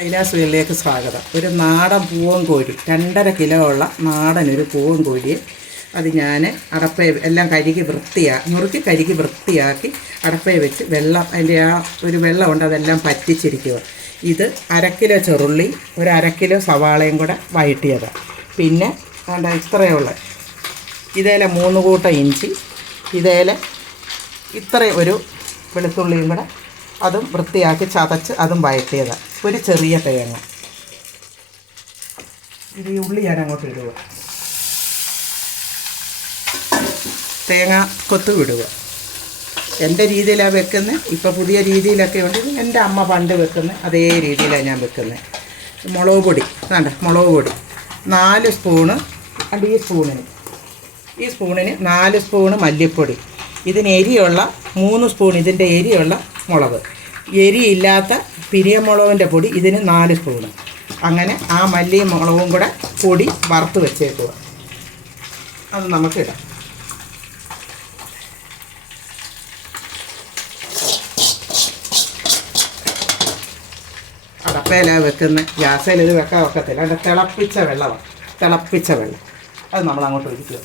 കൈലാസുകളിലേക്ക് സ്വാഗതം. ഒരു നാടൻ പൂവൻ കോഴി 2.5 കിലോ ഉള്ള നാടൻ ഒരു പൂവൻ കോഴിയെ അത് ഞാൻ അടപ്പയെ എല്ലാം നുറുക്കി കഴുകി വൃത്തിയാക്കി അടപ്പയെ വെച്ച് വെള്ളം അതിൻ്റെ ആ ഒരു വെള്ളമുണ്ട് അതെല്ലാം പറ്റിച്ചിരിക്കുക. ഇത് 1/2 കിലോ ചെറുള്ളി, ഒരു 1/2 കിലോ സവാളയും കൂടെ വഴറ്റിയത്, പിന്നെ ഇത്രയുള്ള ഇതേലെ 3 കൂട്ടം ഇഞ്ചി, ഇതേലെ ഇത്രയും ഒരു വെളുത്തുള്ളിയും കൂടെ അതും വൃത്തിയാക്കി ചതച്ച് അതും വഴറ്റിയതാണ്. ഒരു ചെറിയ തേങ്ങ, ഇത് ഈ ഉള്ളി ഞാൻ അങ്ങോട്ട് ഇടുക, തേങ്ങ കൊത്ത് വിടുക. എൻ്റെ രീതിയിലാണ് വെക്കുന്നത്. ഇപ്പോൾ പുതിയ രീതിയിലൊക്കെ ഉണ്ട്. എൻ്റെ അമ്മ പണ്ട് വെക്കുന്നത് അതേ രീതിയിലാണ് ഞാൻ വെക്കുന്നത്. മുളക് പൊടി മുളക് പൊടി 4 സ്പൂണ്, ഈ സ്പൂണിന് 4 സ്പൂണ് മല്ലിപ്പൊടി, ഇതിന് എരിയുള്ള 3 സ്പൂൺ ഇതിൻ്റെ എരിയുള്ള മുളക്, എരിയില്ലാത്ത പിരിയമുളകിൻ്റെ പൊടി ഇതിന് 4 സ്പൂണ്. അങ്ങനെ ആ മല്ലിയും മുളകും കൂടെ പൊടി വറുത്ത് വെച്ചേക്കുക. അത് നമുക്കിടാം. അടപ്പയിലാണ് വെക്കുന്ന, ഗ്യാസയിൽ ഇത് വെക്കാൻ ഒക്കത്തില്ല. അതിൻ്റെ തിളപ്പിച്ച വെള്ളം അത് നമ്മളങ്ങോട്ട് ഒഴിക്കുക.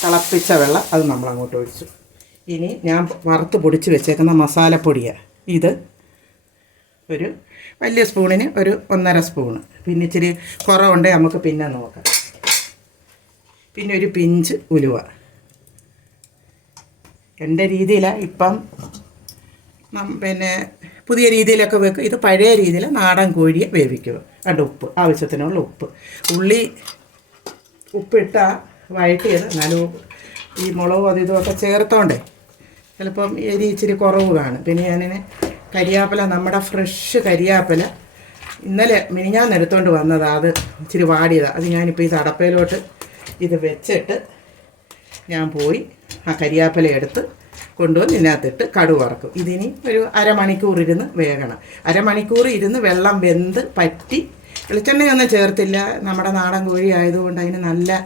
തിളപ്പിച്ച വെള്ളം അത് നമ്മളങ്ങോട്ട് ഒഴിച്ചു. ഇനി ഞാൻ വറുത്ത് പൊടിച്ച് വെച്ചേക്കുന്ന മസാലപ്പൊടിയാണ് ഇത്. ഒരു വലിയ സ്പൂണിന് ഒരു 1.5 സ്പൂണ്, പിന്നെ ഇച്ചിരി കുറവുണ്ടെങ്കിൽ നമുക്ക് പിന്നെ നോക്കാം. പിന്നെ ഒരു പിഞ്ച് ഉലുവ. എൻ്റെ രീതിയിലാണ് ഇപ്പം പിന്നെ പുതിയ രീതിയിലൊക്കെ വെക്കും. ഇത് പഴയ രീതിയിൽ നാടൻ കോഴിയെ വേവിക്കുക. ഉപ്പ്, ആവശ്യത്തിനുള്ള ഉപ്പ്, ഉള്ളി ഉപ്പിട്ടാൽ വഴറ്റിയത്. എന്നാലും ഈ മുളകും അത് ഇതുമൊക്കെ ചേർത്തോണ്ടേ ചിലപ്പം എരി ഇച്ചിരി കുറവ് കാണും. പിന്നെ ഞാനിന് കരിയാപ്പില, നമ്മുടെ ഫ്രഷ് കരിയാപ്പില ഇന്നലെ മിനിഞ്ഞാന്ന് എടുത്തുകൊണ്ട് വന്നതാണ്. അത് ഇച്ചിരി വാടിയതാണ്. അത് ഞാനിപ്പോൾ ഈ അടപ്പയിലോട്ട് ഇത് വെച്ചിട്ട് ഞാൻ പോയി ആ കരിയാപ്പില എടുത്ത് കൊണ്ടുവന്ന് ഇതിനകത്തിട്ട് കടുക് വറക്കും. ഇതിനി ഒരു അരമണിക്കൂർ ഇരുന്ന് വേകണം. അരമണിക്കൂർ ഇരുന്ന് വെള്ളം വെന്ത് പറ്റി, വെളിച്ചെണ്ണയൊന്നും ചേർത്തില്ല. നമ്മുടെ നാടൻ കോഴി ആയതുകൊണ്ട് അതിന് നല്ല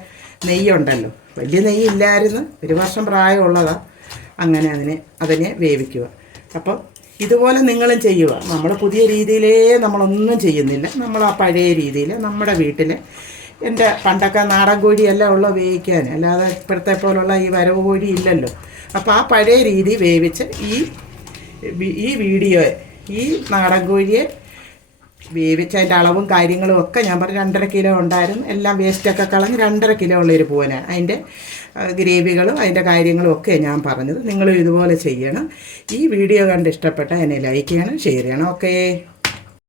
നെയ്യുണ്ടല്ലോ. വലിയ നെയ്യില്ലായിരുന്നു, 1 വർഷം പ്രായമുള്ളതാണ്. അങ്ങനെ അതിനെ വേവിക്കുക. അപ്പം ഇതുപോലെ നിങ്ങളും ചെയ്യുക. നമ്മൾ പുതിയ രീതിയിലേ നമ്മളൊന്നും ചെയ്യുന്നില്ല. നമ്മൾ ആ പഴയ രീതിയിൽ നമ്മുടെ വീട്ടിൽ, എൻ്റെ പണ്ടൊക്കെ നാടൻ കോഴിയല്ല ഉള്ള വേവിക്കാൻ, അല്ലാതെ ഇപ്പോഴത്തെ പോലുള്ള ഈ വരവ് കോഴി ഇല്ലല്ലോ. അപ്പോൾ ആ പഴയ രീതി വേവിച്ച് ഈ വീഡിയോയെ ഈ നാടൻ കോഴിയെ വേവിച്ച് അതിൻ്റെ അളവും കാര്യങ്ങളും ഒക്കെ ഞാൻ പറഞ്ഞു. 2.5 കിലോ ഉണ്ടായിരുന്നു. എല്ലാം വേസ്റ്റൊക്കെ കളഞ്ഞ് 2.5 കിലോ ഉള്ളൊരു പൂവനാണ്. അതിൻ്റെ ഗ്രേവികളും അതിൻ്റെ കാര്യങ്ങളും ഒക്കെ ഞാൻ പറഞ്ഞത്. നിങ്ങളും ഇതുപോലെ ചെയ്യണം. ഈ വീഡിയോ കണ്ട് ഇഷ്ടപ്പെട്ടാൽ എന്നെ ലൈക്ക് ചെയ്യണം, ഷെയർ ചെയ്യണം. ഓക്കേ.